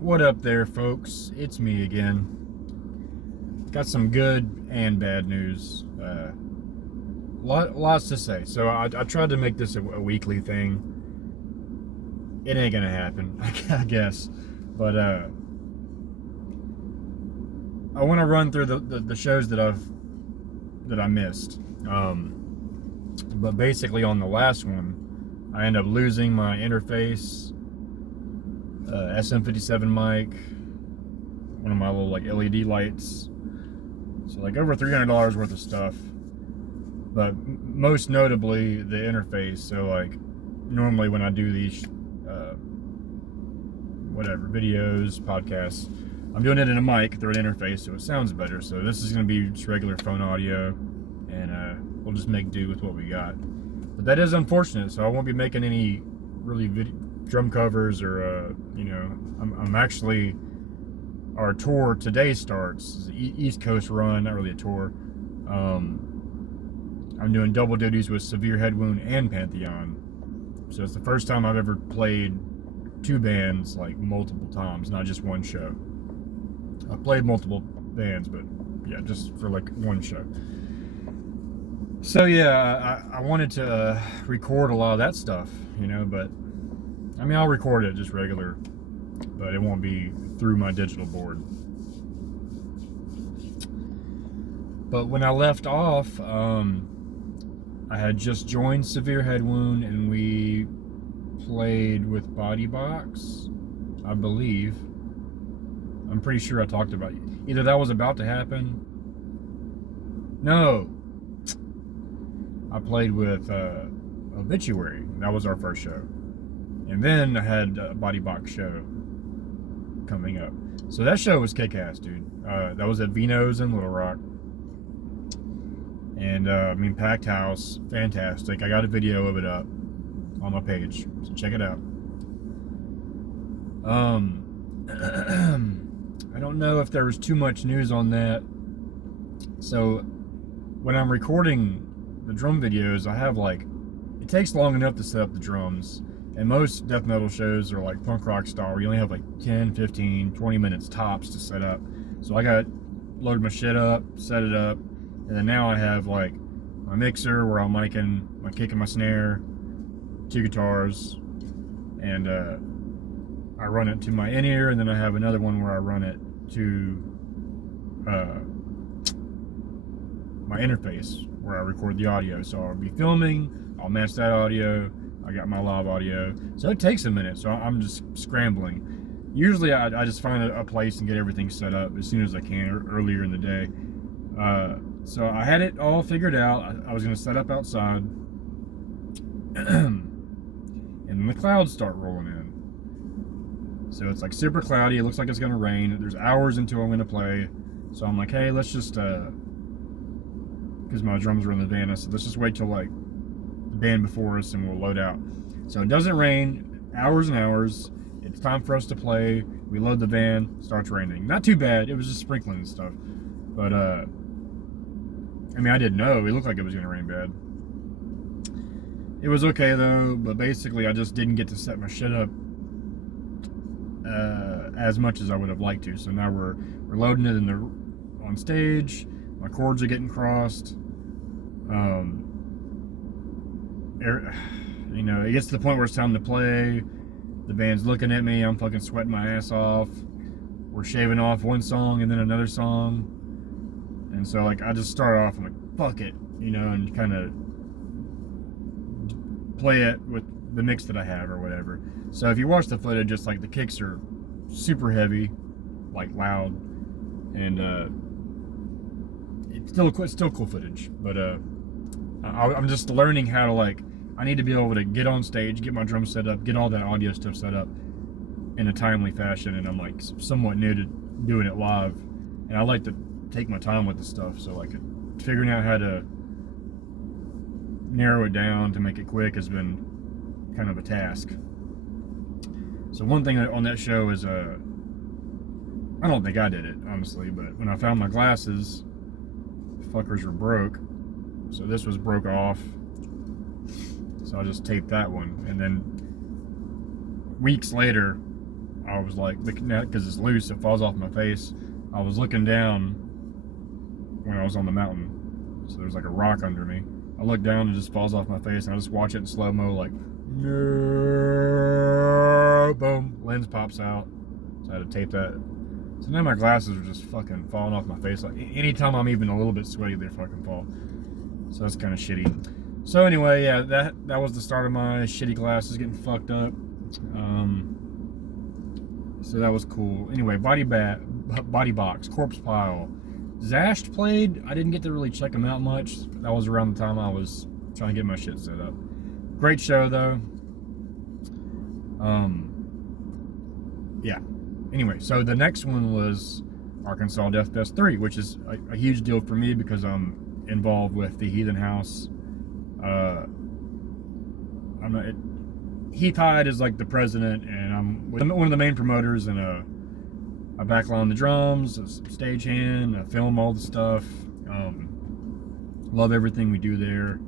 What up there, folks? It's me again. Got some good and bad news. Lots to say. So I tried to make this a weekly thing. It ain't gonna happen, I guess. But I want to run through the shows that I missed. But basically, on the last one, I ended up losing my interface, SM57 mic, one of my little like LED lights. So like over $300 worth of stuff. But most notably the interface. So like normally when I do these videos, podcasts, I'm doing it in a mic through an interface so it sounds better. So this is going to be just regular phone audio, and we'll just make do with what we got. But that is unfortunate, so I won't be making any really drum covers or I'm actually, our tour today starts. It's an East Coast run, not really a tour. I'm doing double duties with Severe Head Wound and Pantheon. So it's the first time I've ever played two bands like multiple times, not just one show. I've played multiple bands, but yeah, just for like one show. So yeah, I wanted to record a lot of that stuff, but I mean, I'll record it just regular, but it won't be through my digital board. But when I left off, I had just joined Severe Head Wound, and we played with Body Box, I believe. I'm pretty sure I talked about it. Either that was about to happen. No. I played with Obituary. That was our first show. And then I had a Body Box show coming up. So that show was kick-ass, dude. That was at Vino's in Little Rock. And packed house, fantastic. I got a video of it up on my page, so check it out. I don't know if there was too much news on that. So when I'm recording the drum videos, I have it takes long enough to set up the drums. And most death metal shows are like punk rock style, where you only have like 10, 15, 20 minutes tops to set up. So I got loaded my shit up, set it up, and then now I have like my mixer where I'm micing my kick and my snare, two guitars, and I run it to my in-ear, and then I have another one where I run it to my interface where I record the audio. So I'll be filming, I'll match that audio, I got my live audio. So it takes a minute, so I'm just scrambling. Usually I just find a place and get everything set up as soon as I can, earlier in the day. So I had it all figured out. I was going to set up outside. And then the clouds start rolling in. So it's like super cloudy. It looks like it's going to rain. There's hours until I'm going to play. So I'm like, hey, let's just, because my drums are in the van, so let's just wait till like the band before us and we'll load out. So it doesn't rain, hours and hours. It's time for us to play. We load the van, starts raining. Not too bad. It was just sprinkling and stuff. But, I didn't know. It looked like it was going to rain bad. It was okay, though, but basically I just didn't get to set my shit up as much as I would have liked to. So now we're loading it on stage. My chords are getting crossed. It gets to the point where it's time to play. The band's looking at me. I'm fucking sweating my ass off. We're shaving off one song and then another song. And so, I just start off, I'm like, fuck it, and kind of play it with the mix that I have or whatever. So if you watch the footage, just the kicks are super heavy, loud, and it's still cool footage. But I'm just learning how to I need to be able to get on stage, get my drums set up, get all that audio stuff set up in a timely fashion, and I'm somewhat new to doing it live, and I like to take my time with the stuff, so figuring out how to narrow it down to make it quick has been kind of a task. So one thing on that show is I don't think I did it, honestly, but when I found my glasses, the fuckers were broke, so this was broke off, so I just taped that one, and then weeks later I was like looking at it because it's loose, it falls off my face. I was looking down when I was on the mountain, so there's like a rock under me. I look down and it just falls off my face, and I just watch it in slow-mo, like, no, boom, lens pops out. So I had to tape that. So now my glasses are just fucking falling off my face. Like, anytime I'm even a little bit sweaty, they fucking fall. So that's kind of shitty. So anyway, yeah, that was the start of my shitty glasses getting fucked up. So that was cool. Anyway, Body Box, Corpse Pile. Zashed played. I didn't get to really check them out much. That was around the time I was trying to get my shit set up. Great show though. Yeah. Anyway, so the next one was Arkansas Death Fest 3, which is a huge deal for me because I'm involved with the Heathen House. Heath Hyde is like the president, and I'm one of the main promoters, and I backline the drums, a stagehand, I film all the stuff. Love everything we do there.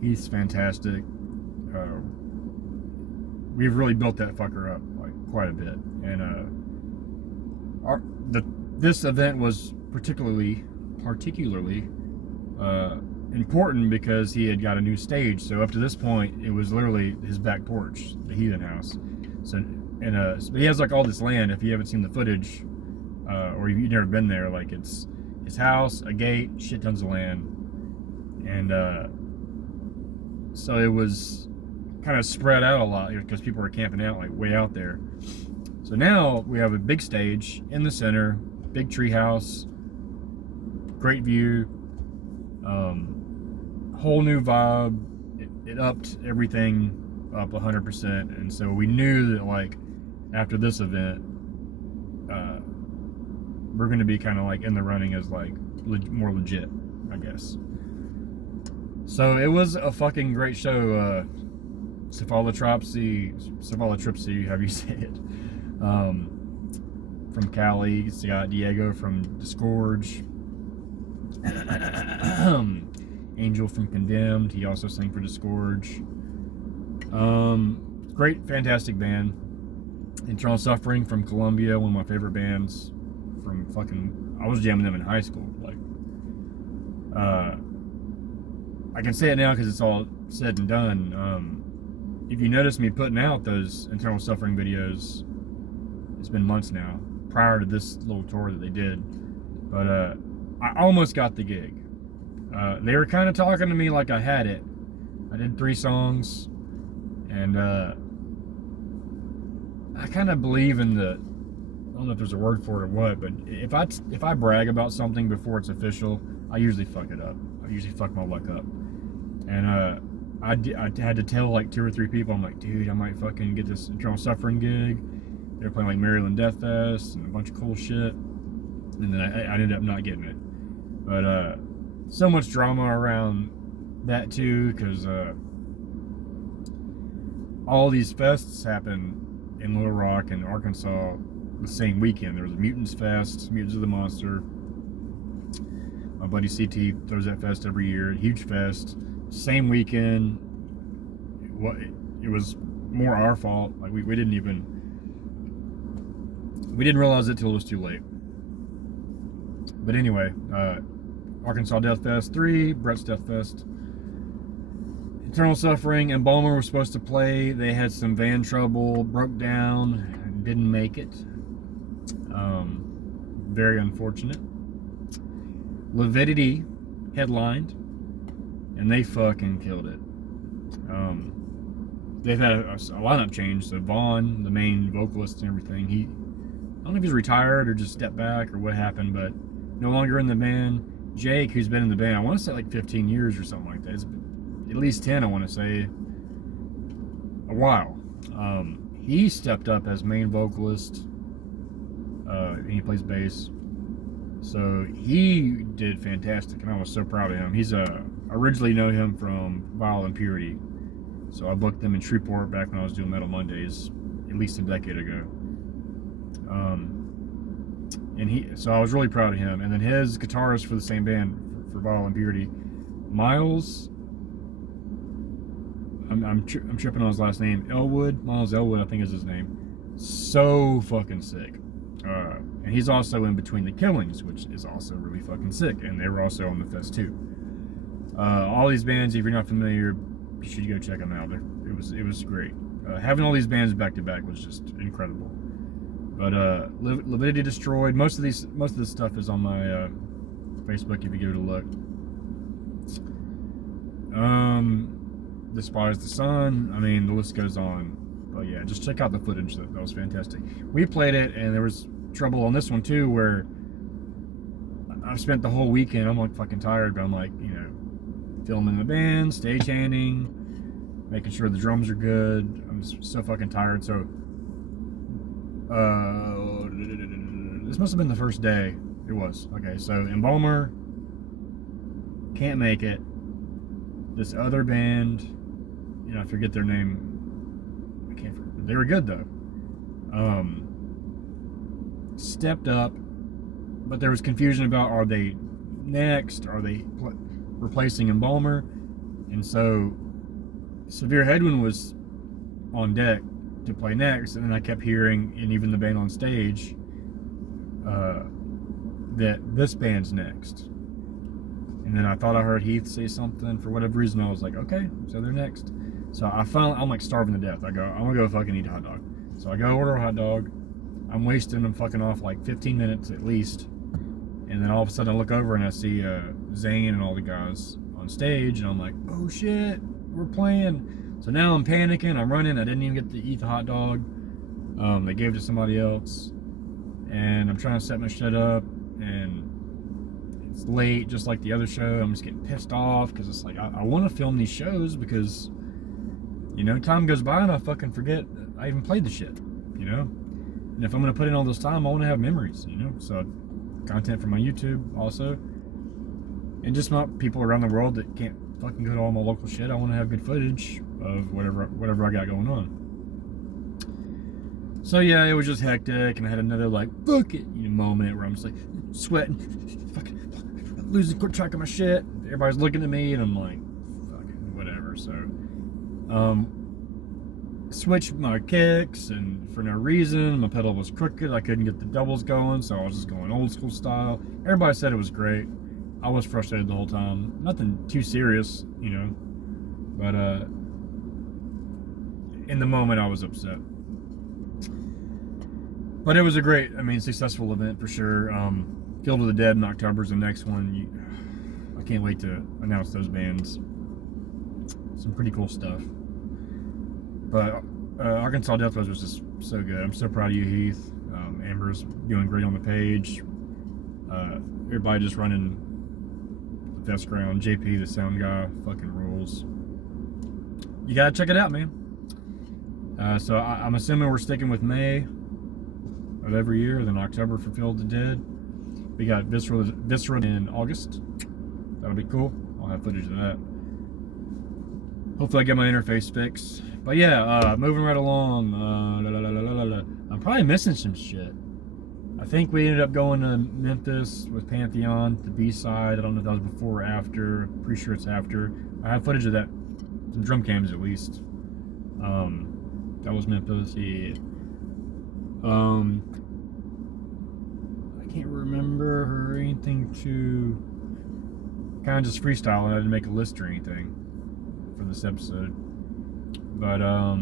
He's fantastic. We've really built that fucker up like quite a bit, and this event was particularly important because he had got a new stage. So up to this point, it was literally his back porch, the Heathen House. So, but he has like all this land. If you haven't seen the footage, or you've never been there, like it's his house, a gate, shit tons of land, and so it was kind of spread out a lot because people were camping out like way out there. So now we have a big stage in the center, big tree house, great view. Whole new vibe. It upped everything up 100%, and so we knew that like after this event, we're going to be kind of like in the running as like more legit, I guess. So it was a fucking great show. Cephalotripsy, however you say it. From Cali, it's got Diego from Disgorge. Angel from Condemned, he also sang for Disgorge. Great, fantastic band. Internal Suffering from Colombia, one of my favorite bands from fucking, I was jamming them in high school. Like, I can say it now because it's all said and done. If you notice me putting out those Internal Suffering videos, it's been months now, prior to this little tour that they did. But I almost got the gig. They were kind of talking to me like I had it. I did 3 songs, and I kind of believe in I don't know if there's a word for it or what, but if I brag about something before it's official, I usually fuck it up. I usually fuck my luck up. And I had to tell like 2 or 3 people, I'm like, dude, I might fucking get this Internal Suffering gig. They were playing like Maryland Death Fest and a bunch of cool shit, and then I ended up not getting it. But so much drama around that too, because all these fests happen in Little Rock and Arkansas the same weekend. There was a Mutants Fest, Mutants of the Monster. My buddy CT throws that fest every year, huge fest. Same weekend. It was more our fault. Like we didn't realize it till it was too late. But anyway, Arkansas Death Fest 3, Brett's Death Fest, Internal Suffering, and Balmer were supposed to play. They had some van trouble, broke down, and didn't make it. Very unfortunate. Levidity headlined, and they fucking killed it. They've had a lineup change. So Vaughn, the main vocalist and everything, I don't know if he's retired or just stepped back or what happened, but no longer in the band. Jake, who's been in the band, I want to say like 15 years or something like that. It's at least 10, I want to say. A while. He stepped up as main vocalist, and he plays bass. So he did fantastic, and I was so proud of him. I originally know him from Vile Impurity. So I booked them in Shreveport back when I was doing Metal Mondays, at least a decade ago. So I was really proud of him. And then his guitarist for the same band, for Vile Impurity, Miles, I'm tripping on his last name, Miles Elwood, I think is his name. so fucking sick. And he's also in Between the Killings, which is also really fucking sick, and they were also on the fest too. All these bands, if you're not familiar, you should go check them out. It was great. Having all these bands back to back was just incredible. But Lividity Destroyed. Most of this stuff is on my Facebook if you give it a look. Despise the Sun. I mean, the list goes on. But yeah, just check out the footage. That was fantastic. We played it, and there was trouble on this one too, where I've spent the whole weekend. I'm like fucking tired, but I'm like, you know, filming the band, stagehanding, making sure the drums are good. I'm just so fucking tired. So this must have been the first day. It was. Okay, so Embalmer can't make it. This other band, you know, I forget their name. I can't forget. They were good though. Stepped up, but there was confusion about, are they next? Are they replacing Embalmer? And so Severe Headwind was on deck to play next, and then I kept hearing, and even the band on stage, that this band's next. And then I thought I heard Heath say something for whatever reason. I was like, okay, so they're next. So I'm like starving to death. I go, I'm gonna go fucking eat a hot dog. So I go order a hot dog. I'm wasting them fucking off like 15 minutes at least. And then all of a sudden I look over and I see Zane and all the guys on stage, and I'm like, oh shit, we're playing. So now I'm panicking, I'm running, I didn't even get to eat the hot dog. They gave it to somebody else. And I'm trying to set my shit up, and it's late, just like the other show. I'm just getting pissed off, because it's like, I want to film these shows, because, you know, time goes by and I fucking forget I even played the shit, you know? And if I'm going to put in all this time, I want to have memories, you know? So, content for my YouTube also. And just not people around the world that can't fucking go to all my local shit. I want to have good footage of whatever I got going on. So yeah, it was just hectic, and I had another like, fuck it, you know, moment where I'm just like sweating, fucking losing track of my shit. Everybody's looking at me, and I'm like, fucking whatever. So, switched my kicks, and for no reason, my pedal was crooked. I couldn't get the doubles going, so I was just going old school style. Everybody said it was great. I was frustrated the whole time. Nothing too serious, you know, but in the moment I was upset. But it was a great, successful event for sure. Field of the Dead in October is the next one. I can't wait to announce those bands. Some pretty cool stuff. But Arkansas Death Fest was just so good. I'm so proud of you, Heath. Amber's doing great on the page. Everybody just running the fest ground. JP, the sound guy, fucking rules. You gotta check it out, man. So I'm assuming we're sticking with May of every year, then October for Field of the Dead. We got Viscera in August. That'll be cool. I'll have footage of that. Hopefully I get my interface fixed. But yeah, moving right along. I'm probably missing some shit. I think we ended up going to Memphis with Pantheon, the B-side. I don't know if that was before or after. Pretty sure it's after. I have footage of that. Some drum cams at least. That was Memphis. Yeah. I can't remember anything to kind of just freestyle. I didn't make a list or anything for this episode. But I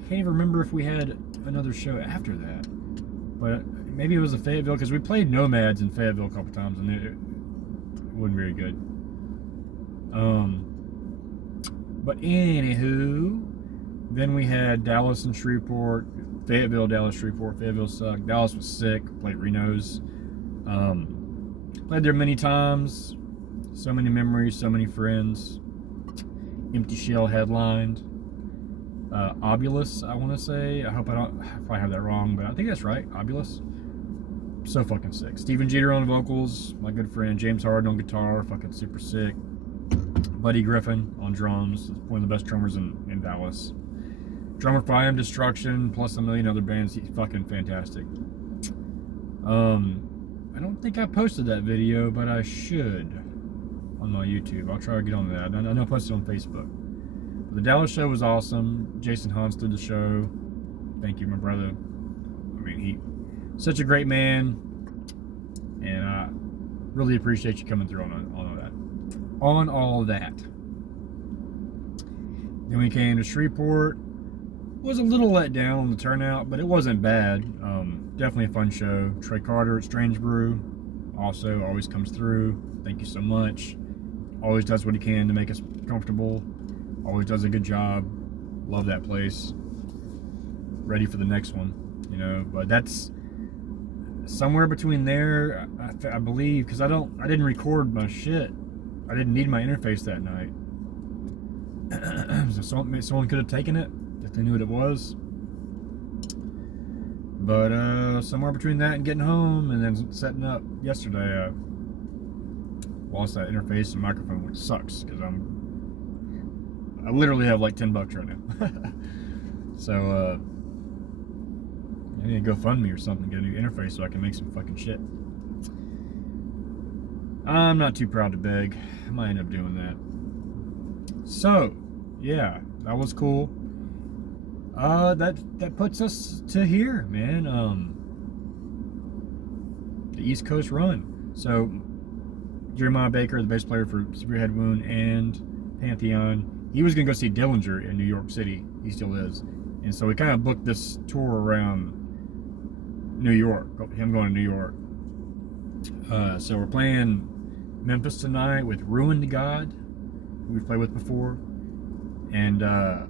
can't even remember if we had another show after that. But maybe it was the Fayetteville, because we played Nomads in Fayetteville a couple times, and it wasn't very good. But anywho, then we had Dallas and Shreveport. Fayetteville, Dallas, Shreveport. Fayetteville sucked. Dallas was sick. Played Reno's. Played there many times. So many memories, so many friends. Empty Shell headlined. Obulus, I want to say. I hope I have that wrong, but I think that's right. Obulus. So fucking sick. Steven Jeter on vocals. My good friend James Harden on guitar. Fucking super sick. Buddy Griffin on drums. One of the best drummers in Dallas. Drummer for I Am Destruction, plus a million other bands. He's fucking fantastic. I don't think I posted that video, but I should on my YouTube. I'll try to get on that. I know I posted it on Facebook. But the Dallas show was awesome. Jason Hans did the show. Thank you, my brother. mean, he such a great man, and I really appreciate you coming through on all of that. Then we came to Shreveport. Was a little let down on the turnout, but it wasn't bad. Definitely a fun show. Trey Carter at Strange Brew also always comes through. Thank you so much. Always does what he can to make us comfortable. Always does a good job. Love that place. Ready for the next one, you know. But that's somewhere between there, I believe, because I didn't record my shit. I didn't need my interface that night. So someone could have taken it if they knew what it was. But somewhere between that and getting home and then setting up yesterday, I lost that interface and microphone, which sucks because I literally have like $10 right now. So I need to go fund me or something, get a new interface so I can make some fucking shit. I'm not too proud to beg. I might end up doing that. So, yeah, that was cool. That puts us to here, man. The East Coast run. So, Jeremiah Baker, the bass player for Spearhead Wound and Pantheon, he was gonna go see Dillinger in New York City. He still is. And so we kind of booked this tour around New York, him going to New York. So we're playing Memphis tonight with Ruined God, who we've played with before. And I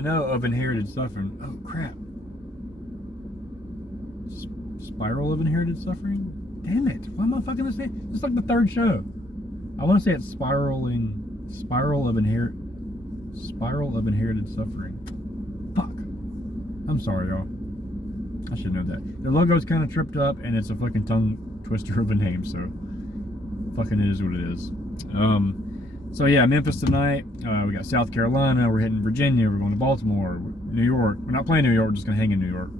know of Inherited Suffering. Oh crap. Spiral of Inherited Suffering? Damn it. Why am I fucking this name? This is like the third show. I want to say it's Spiral of Inherited Suffering. Fuck. I'm sorry, y'all. I should know that. The logo's kind of tripped up, and it's a fucking tongue twister of a name, so fucking it is what it is. So yeah, Memphis tonight. We got South Carolina. We're hitting Virginia. We're going to Baltimore, New York. We're not playing New York. We're just gonna hang in New York.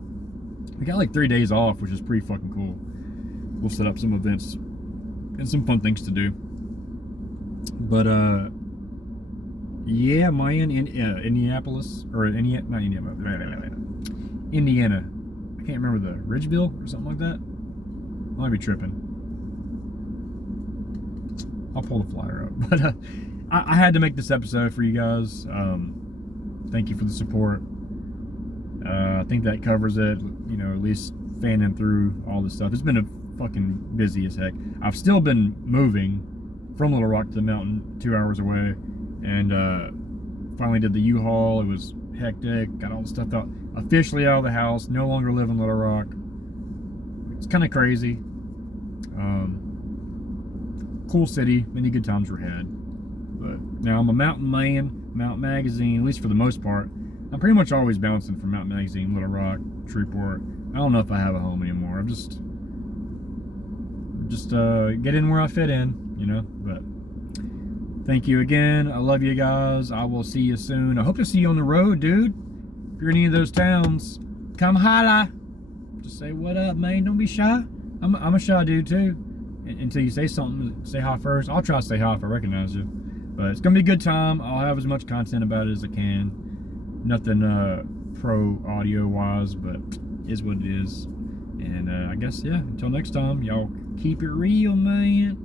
We got like 3 days off, which is pretty fucking cool. We'll set up some events and some fun things to do. But yeah, Indianapolis or not Indiana. I can't remember the Ridgeville or something like that. I might be tripping. I'll pull the flyer up. But I had to make this episode for you guys. Thank you for the support. I think that covers it. You know, at least fanning through all this stuff. It's been a fucking busy as heck. I've still been moving from Little Rock to the mountain, 2 hours away, and finally did the U-Haul. It was hectic. Got all the stuff out, officially out of the house. No longer live in Little Rock. It's kind of crazy. Cool city. Many good times were had. But now I'm a mountain man. Mountain Magazine, at least for the most part. I'm pretty much always bouncing from Mountain Magazine, Little Rock, Shreveport. I don't know if I have a home anymore. I'm just get in where I fit in, you know. But thank you again. I love you guys. I will see you soon. I hope to see you on the road, dude. If you're in any of those towns, come holla. Just say what up, man. Don't be shy. I'm a shy dude too. Until you say something, say hi first. I'll try to say hi if I recognize you. But it's gonna be a good time. I'll have as much content about it as I can. Nothing pro audio wise, but is what it is. And I guess, yeah, until next time, y'all keep it real, man.